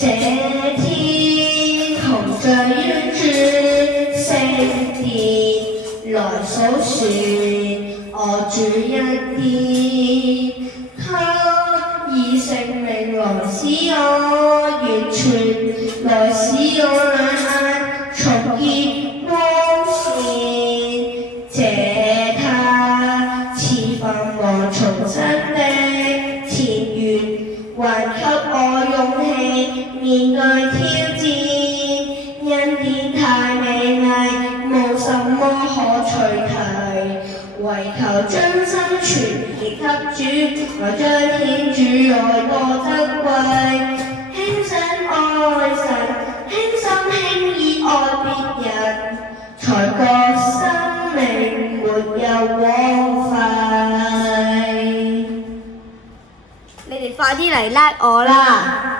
這天紅着於主聖殿來數算我主恩典，他以聖命來使我完全，來使我兩眼重見光線。這他賜繁忙重生的前緣，還給我勇氣面對挑戰。恩典太美麗，無什麼可取替，唯求將心全意給主，來彰顯主愛多珍貴。輕信愛神，輕心輕易愛別人，才覺生命沒有枉費。你哋快啲嚟叻我啦！